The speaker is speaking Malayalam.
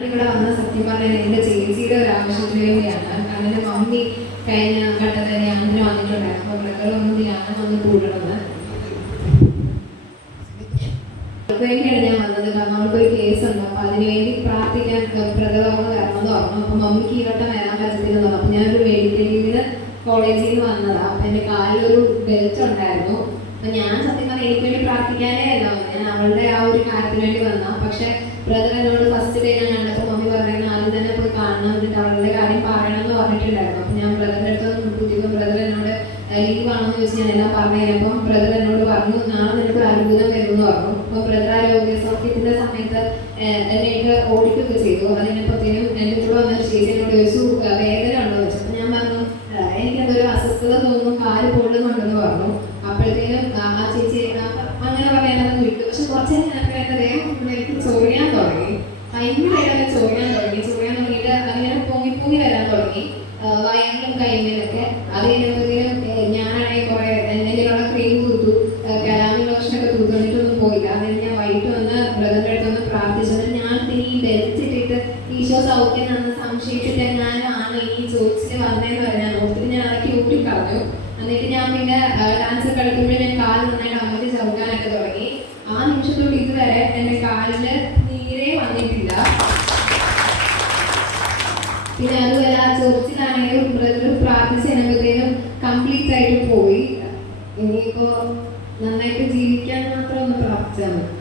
ഇവിടെ വന്ന സത്യം പറഞ്ഞാൽ എന്റെ ചേച്ചിയുടെ ഒരു ആവശ്യത്തിന് വേണ്ടിയാണ്. അതിന്റെ മമ്മി കഴിഞ്ഞ തന്നെ ധ്യാനത്തിന് വന്നിട്ടുണ്ടായിരുന്നു അപ്പൊ ബ്രദർ ഒന്ന് ധ്യാനം വന്ന് കൂടണമെന്ന് അവർക്ക് വേണ്ടിയാണ് ഞാൻ വന്നത്. കാരണം അവൾക്ക് ഒരു കേസ് ഉണ്ട്. അപ്പൊ അതിനുവേണ്ടി പ്രാർത്ഥിക്കാൻ പ്രകടമാവുന്ന കാരണം വരണം എന്ന് പറഞ്ഞു. അപ്പൊ മമ്മിക്ക് ഈ വട്ടം വരാൻ പറ്റത്തില്ലെന്ന് പറഞ്ഞു. ഞാനൊരു മെഡിക്കൽ കോളേജിൽ നിന്ന് വന്നതാണ് അപ്പൊ എന്റെ കാലിലൊരു ബെൽറ്റ് ഉണ്ടായിരുന്നു. അപ്പൊ ഞാൻ സത്യം പറഞ്ഞാൽ എനിക്ക് വേണ്ടി പ്രാർത്ഥിക്കാനേ അല്ല ഞാൻ അവളുടെ ആ ഒരു കാര്യത്തിന് വേണ്ടി വന്ന പക്ഷെ ബ്രദർ എന്നോട് ഫസ്റ്റ് ഡേ ഞാൻ കാര്യം പറയണം എന്ന് പറഞ്ഞിട്ടുണ്ടായിരുന്നു. അപ്പം ഞാൻ ബ്രദറിന്റെ അടുത്ത് മുൻകൂട്ടിയപ്പോൾ ബ്രദർ എന്നോട് ലീവ് ആണെന്ന് ചോദിച്ച് ഞാൻ എല്ലാം പറഞ്ഞു അപ്പം ബ്രദർ എന്നോട് പറഞ്ഞു നാളെ നിനക്ക് അത്ഭുതം വരുമെന്ന് പറഞ്ഞു. അപ്പോൾ ബ്രദർ ആരോഗ്യ സൗഖ്യത്തിന്റെ സമയത്ത് എന്നെ എന്നെയൊക്കെ ഓടിക്കുകയൊക്കെ ചെയ്തു. അതിനപ്പത്തേനും എന്റെ കൂടെ വന്ന ചേച്ചി എന്നോട് ചോദിച്ചു "ഏഹ്, വേദന ഉണ്ടോ ചോദിച്ചു. അപ്പം ഞാൻ പറഞ്ഞു "ഏഹ്, എനിക്കെന്തൊരു അസ്വസ്ഥത തോന്നുന്നു കാൽ പൊള്ളുന്നുണ്ടെന്ന് പറഞ്ഞു. അപ്പോഴത്തേനും ആ ചേച്ചി അങ്ങനെ പറയാനൊന്നും വിട്ടു. പക്ഷെ കുറച്ച് നേരം എനിക്ക് ചൊറിയാൻ തുടങ്ങി. ഭയങ്കരമായിട്ട് ചോദിക്കാൻ തുടങ്ങിയിട്ട് അങ്ങനെ പൊങ്ങി പൊങ്ങി വരാൻ തുടങ്ങി ആ, വയറിലും കൈമേലൊക്കെ അത് കഴിഞ്ഞപ്പോഴത്തേനും ഞാനാണെങ്കിൽ കുറെ എന്തെങ്കിലുള്ള ക്രീം കൊടുത്തു കലാമി ലോഷനൊക്കെ തൂത്തു പോയില്ല. അതിന് ഞാൻ വൈകിട്ട് വന്ന് ബ്രദറിന്റെ അടുത്ത് വന്ന് പ്രാർത്ഥിച്ചത് ഞാൻ ഈ ഇട്ടിട്ട് ഈശോ സൗഖ്യനാണെന്ന് സംശയിച്ചിട്ട് ഞാനാണ് ഈ ചോദിച്ചിട്ട് വന്നതെന്ന് പറഞ്ഞാൽ ഒത്തിരി ഞാൻ അതൊക്കെ ഊട്ടി കളഞ്ഞു. എന്നിട്ട് ഞാൻ പിന്നെ ഡാൻസ് കളിക്കുമ്പോൾ ഞാൻ കാൽ നന്നായിട്ട് അമ്മച്ച് ചവിട്ടാനൊക്കെ തുടങ്ങി. ആ നിമിഷത്തോട് ഇതുവരെ എന്റെ കാലിൽ നീരേ വന്നിട്ടില്ല. പിന്നെ അതുപോലെ ആ ചോദിച്ചിട്ടാണെങ്കിൽ ബ്രദർ പ്രാർത്ഥിച്ച് ഇനിയിപ്പോ നന്നായിട്ട് ജീവിക്കാൻ മാത്രം ഒന്ന് പ്രാർത്ഥിച്ചാൽ മതി.